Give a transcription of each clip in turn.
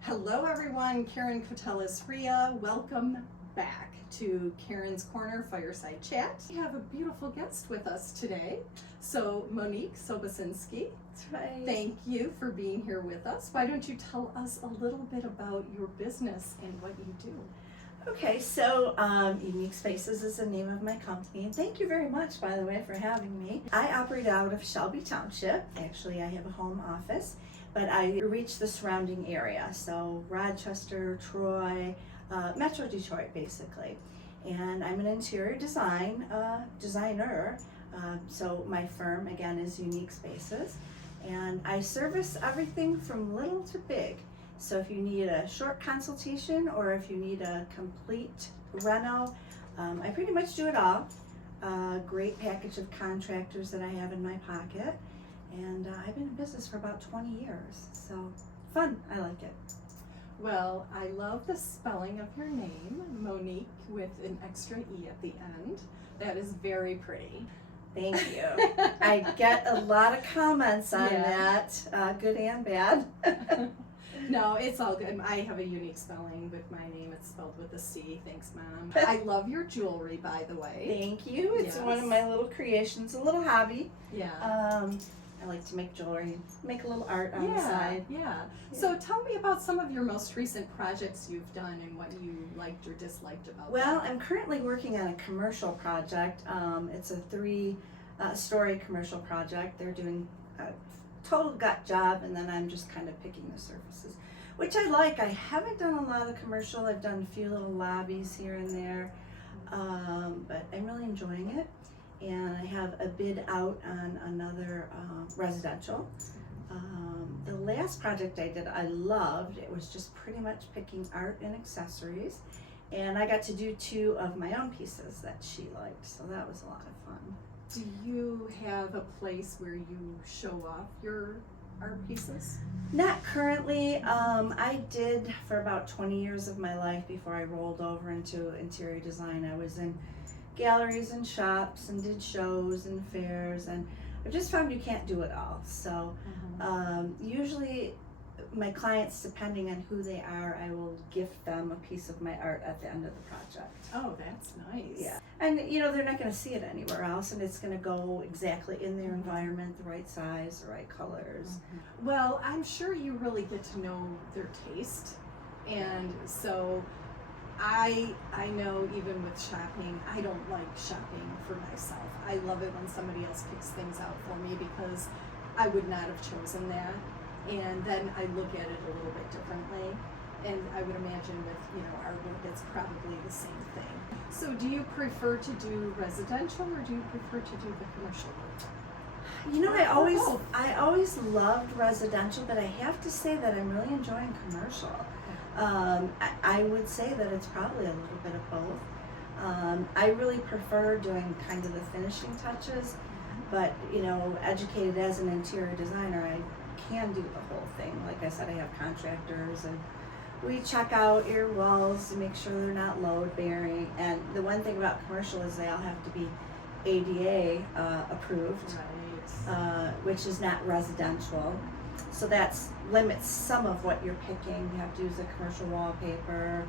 Hello everyone, Caron, Koteles, Riha. Welcome back to Caron's Corner Fireside Chat. We have a beautiful guest with us today. So Moniquee Sobocinski, That's right. thank you for being here with us. Why don't you tell us a little bit about your business and what you do? Okay, so Unique Spaces is the name of my company. And thank you very much, by the way, for having me. I operate out of Shelby Township. Actually, I have a home office, but I reach the surrounding area. So Rochester, Troy, Metro Detroit, basically. And I'm an interior designer. So my firm, again, is Unique Spaces. And I service everything from little to big. So if you need a short consultation or if you need a complete reno, I pretty much do it all. Great package of contractors that I have in my pocket. And I've been in business for about 20 years. So fun, I like it. Well, I love the spelling of your name, Monique, with an extra E at the end. That is very pretty. Thank you. I get a lot of comments on that, good and bad. No, it's all good. I have a unique spelling with my name. It's spelled with a C. Thanks, Mom. I love your jewelry, by the way. Thank you. It's one of my little creations, a little hobby. Yeah. I like to make jewelry, make a little art on the side. Yeah. So tell me about some of your most recent projects you've done and what you liked or disliked about them. Well, I'm currently working on a commercial project. It's a 3-story commercial project. They're doing a total gut job, and then I'm just kind of picking the surfaces, which I like. I haven't done a lot of commercial. I've done a few little lobbies here and there, but I'm really enjoying it. And I have a bid out on another residential. The last project I did, I loved. It was just pretty much picking art and accessories. And I got to do 2 of my own pieces that she liked, so that was a lot of fun. Do you have a place where you show off your art pieces? Not currently. I did for about 20 years of my life before I rolled over into interior design. I was in galleries and shops and did shows and fairs, and I just found you can't do it all. So usually my clients, depending on who they are, I will gift them a piece of my art at the end of the project. Oh, that's nice. Yeah. And they're not going to see it anywhere else, and it's going to go exactly in their environment, the right size, the right colors. Well, I'm sure you really get to know their taste, and so I know even with shopping, I don't like shopping for myself. I love it when somebody else picks things out for me because I would not have chosen that. And then I look at it a little bit differently. And I would imagine with, artwork, it's probably the same thing. So do you prefer to do residential or do you prefer to do the commercial work? I always loved residential, but I have to say that I'm really enjoying commercial. I would say that it's probably a little bit of both. I really prefer doing kind of the finishing touches, but educated as an interior designer, I can do the whole thing. Like I said, I have contractors, and we check out your walls to make sure they're not load bearing. And the one thing about commercial is they all have to be ADA approved, which is not residential. So that limits some of what you're picking. You have to use a commercial wallpaper,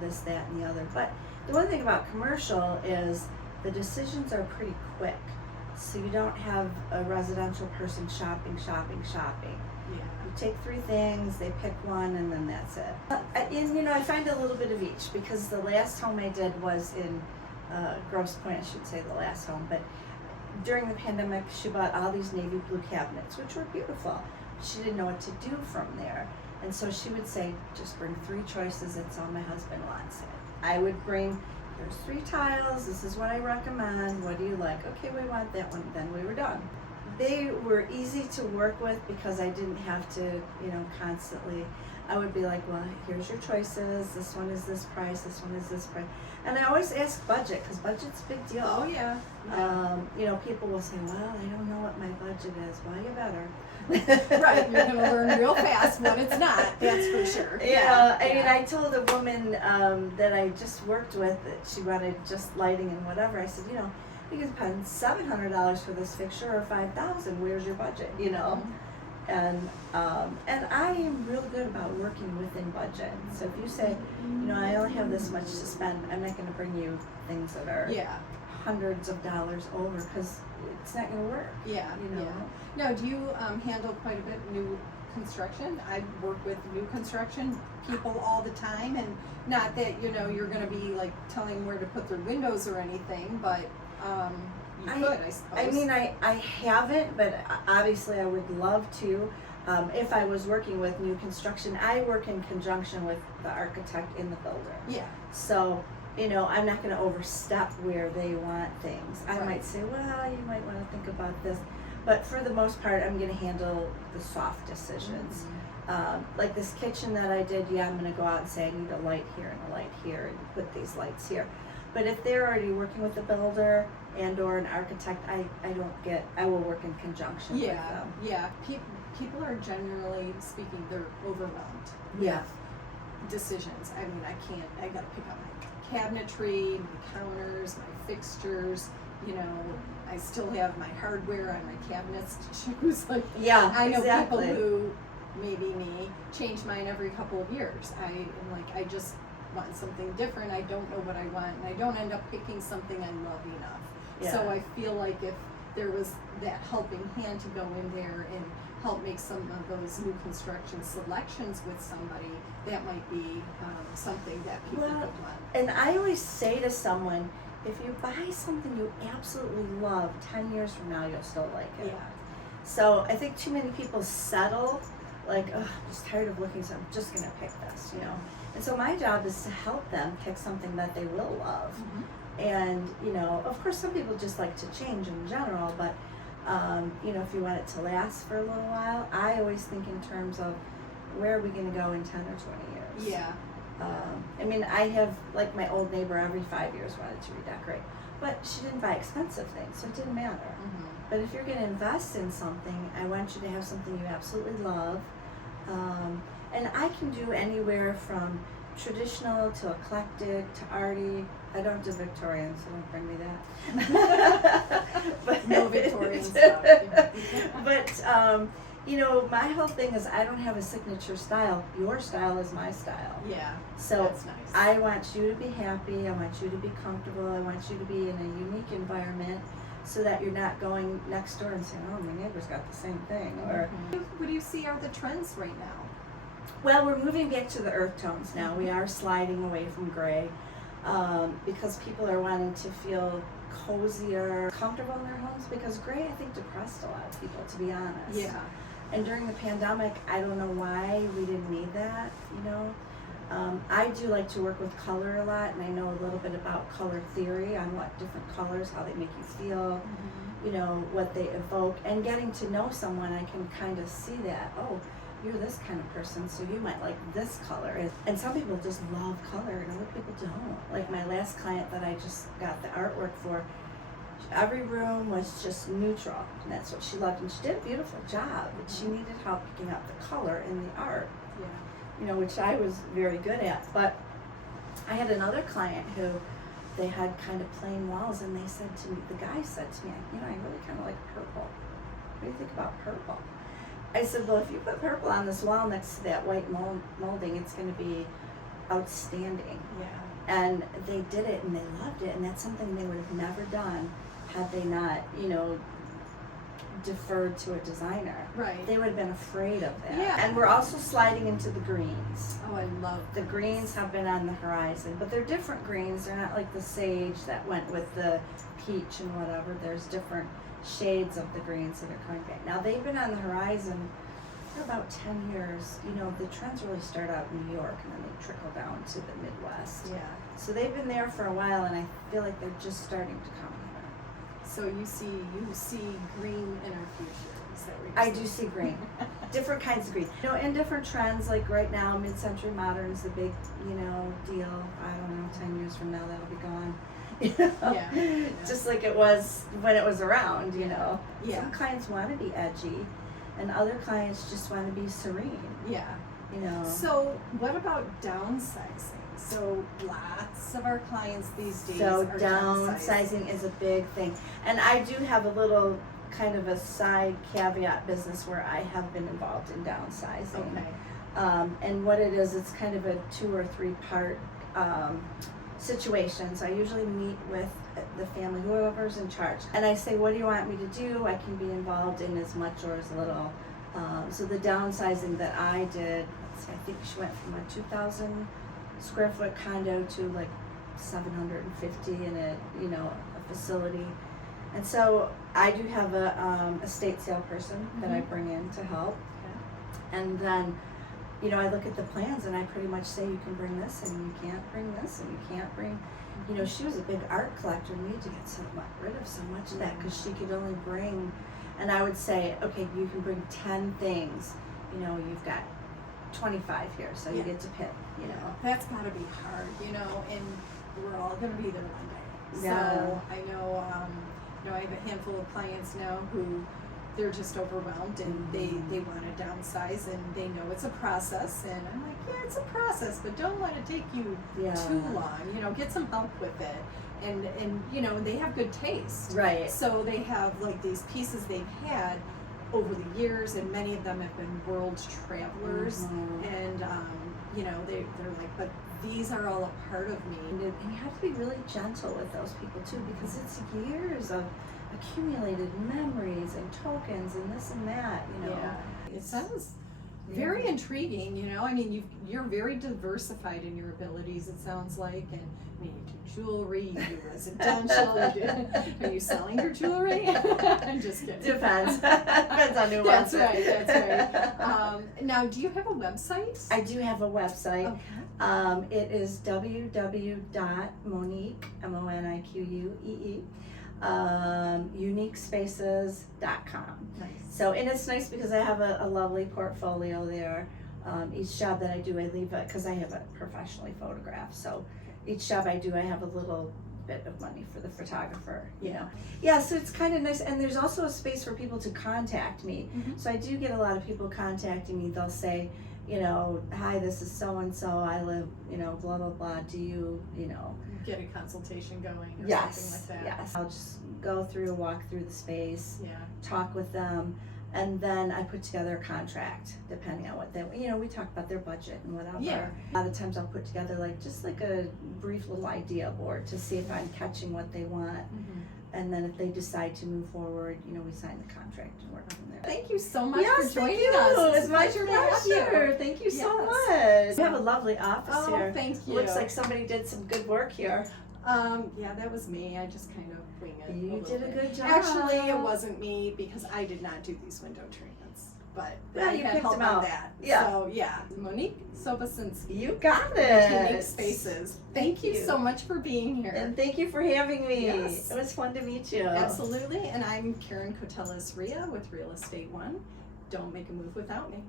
this, that, and the other. But the one thing about commercial is the decisions are pretty quick. So you don't have a residential person shopping. Yeah. You take 3 things, they pick one, and then that's it. And I find a little bit of each, because the last home I did was in Grosse Pointe, I should say the last home, but during the pandemic, she bought all these navy blue cabinets, which were beautiful. She didn't know what to do from there. And so she would say, just bring 3 choices, that's all my husband wants. I would bring, here's 3 tiles, this is what I recommend, what do you like? Okay, we want that one, then we were done. They were easy to work with because I didn't have to, constantly, I would be like, well, here's your choices, this one is this price, this one is this price. And I always ask budget, because budget's a big deal. Oh, yeah. People will say, well, I don't know what my budget is. Well, you better. Right, you're going to learn real fast when it's not, that's for sure. I told a woman that I just worked with that she wanted just lighting and whatever. I said, you can spend $700 for this fixture or $5,000. Where's your budget? You know, and I am real good about working within budget. So if you say, you know, I only have this much to spend, I'm not going to bring you things that are hundreds of dollars over, because it's not going to work. Yeah. You know. Yeah. Now, do you handle quite a bit new construction? I work with new construction people all the time, and not that, you know, you're going to be like telling them where to put their windows or anything, but you could, I suppose. I mean, I haven't, but obviously I would love to. If I was working with new construction, I work in conjunction with the architect in the builder. Yeah. So, you know, I'm not going to overstep where they want things. I Right. might say, well, you might want to think about this. But for the most part, I'm going to handle the soft decisions. Like this kitchen that I did, I'm going to go out and say, I need a light here and a light here, and put these lights here. But if they're already working with the builder and or an architect, I will work in conjunction with them. Yeah. People are, generally speaking, they're overwhelmed Yeah. with decisions. I mean, I gotta pick out my cabinetry, my counters, my fixtures, you know, I still have my hardware on my cabinets to choose. Like, Yeah, I know exactly. people who, maybe me, change mine every couple of years. I am like, I just want something different. I don't know what I want, and I don't end up picking something I love enough. Yeah. So I feel like if there was that helping hand to go in there and help make some of those new construction selections with somebody, that might be something that people would want. And I always say to someone, if you buy something you absolutely love, 10 years from now you'll still like it. Yeah. So I think too many people settle, like, oh, I'm just tired of looking, so I'm just going to pick this, you know. And so my job is to help them pick something that they will love. And, you know, of course some people just like to change in general, but, you know, if you want it to last for a little while, I always think in terms of where are we going to go in 10 or 20 years. Yeah. I mean, I have, like my old neighbor every 5 years wanted to redecorate, but she didn't buy expensive things, so it didn't matter. But if you're going to invest in something, I want you to have something you absolutely love. And I can do anywhere from traditional to eclectic to arty. I don't do Victorian, so don't bring me that. But, No Victorian stuff. But, you know, my whole thing is I don't have a signature style. Your style is my style. Yeah. So that's nice. I want you to be happy. I want you to be comfortable. I want you to be in a unique environment, so that you're not going next door and saying, oh, my neighbor's got the same thing. Or, What do you see are the trends right now? well, we're moving back to the earth tones now. We are sliding away from gray, because people are wanting to feel cozier, comfortable in their homes, because gray, I think, depressed a lot of people, to be honest. Yeah. And during the pandemic, I don't know why we didn't need that, you know. I do like to work with color a lot, and I know a little bit about color theory on what different colors, how they make you feel, you know, what they evoke. And getting to know someone, I can kind of see that, oh, you're this kind of person, so you might like this color. And some people just love color, and other people don't. Like my last client that I just got the artwork for, every room was just neutral, and that's what she loved. And she did a beautiful job, but she needed help picking out the color in the art. Yeah. You know, which I was very good at. But I had another client who they had kind of plain walls, and they said to me, the guy said to me, you know, I really kind of like purple. What do you think about purple? I said, well, if you put purple on this wall next to that white molding, it's going to be outstanding. Yeah. And they did it, and they loved it, and that's something they would have never done had they not, you know, deferred to a designer. Right. They would have been afraid of that. Yeah. And we're also sliding into the greens. Oh, I love The greens have been on the horizon, but they're different greens. They're not like the sage that went with the peach and whatever. There's different shades of the greens that are coming back. Now, they've been on the horizon for about 10 years. You know, the trends really start out in New York, and then they trickle down to the Midwest. Yeah. So they've been there for a while, and I feel like they're just starting to come here. So you see green in our future. Is that what you're I saying? do see green. Different kinds of green. You know, and different trends, like right now, mid-century modern is the big, you know, deal. I don't know, 10 years from now, that'll be gone. You know? Yeah. Just like it was when it was around, you know. Yeah. Some clients want to be edgy, and other clients just want to be serene, Yeah. you know. So what about downsizing? So lots of our clients these days So are downsizing is a big thing. And I do have a little kind of a side caveat business where I have been involved in downsizing. Okay. And what it is, it's kind of a 2 or 3 part situation. So I usually meet with the family, whoever's in charge, and I say, what do you want me to do? I can be involved in as much or as little. So the downsizing that I did, let's see, I think she went from a 2,000 square foot condo to like 750 in a facility. And so I do have a estate sale person that I bring in to help. Okay. And then, I look at the plans and I pretty much say, you can bring this and you can't bring this and you can't bring, she was a big art collector and we had to get rid of so much of that because she could only bring, and I would say, okay, you can bring 10 things, you've got 25 here, so you get to pick, That's gotta be hard, and we're all gonna be there one day. Yeah. So I know, I have a handful of clients now who they're just overwhelmed and they want to downsize and they know it's a process, and I'm like, yeah, it's a process, but don't let it take you too long, get some help with it. And they have good taste. Right. So they have like these pieces they've had over the years, and many of them have been world travelers, and they're like, but these are all a part of me. And you have to be really gentle with those people too, because it's years of accumulated memories and tokens and this and that, Yeah. It sounds very intriguing, I mean, you're very diversified in your abilities, it sounds like, and I mean, you do jewelry, you do residential, are you selling your jewelry? I'm just kidding. Depends. Depends on who wants it. That's right. Now, do you have a website? I do have a website. Okay. It is www.monique, Moniquee, uniquespaces.com. Nice. So, and it's nice because I have a lovely portfolio there. Each job that I do, I leave it because I have it professionally photographed. So each job I do, I have a little bit of money for the photographer, Yeah, so it's kind of nice. And there's also a space for people to contact me. So I do get a lot of people contacting me. They'll say, hi, this is so-and-so, I live, blah, blah, blah, do you, get a consultation going or yes, something like that? Yes, I'll just walk through the space, Yeah. talk with them, and then I put together a contract, depending on what they, we talk about their budget and whatever. Yeah. A lot of times I'll put together just a brief little idea board to see if I'm catching what they want. And then if they decide to move forward, we sign the contract and work from there. Thank you so much for joining thank us. you. It's my a pleasure to have you. pleasure. Thank you so Yes. much. You have a lovely office here. Thank you. Looks like somebody did some good work here. Yeah, that was me. I just kind of wing it. You did a bit. good job. Actually, it wasn't me because I did not do these window treatments, but Well, I you had picked help them on out. that. Yeah. So yeah, Moniquee Sobocinski. You got it. Unique Spaces. Thank you so much for being here. And thank you for having me. Yes. It was fun to meet you. Absolutely. And I'm Caron Koteles Riha with Real Estate One. Don't make a move without me.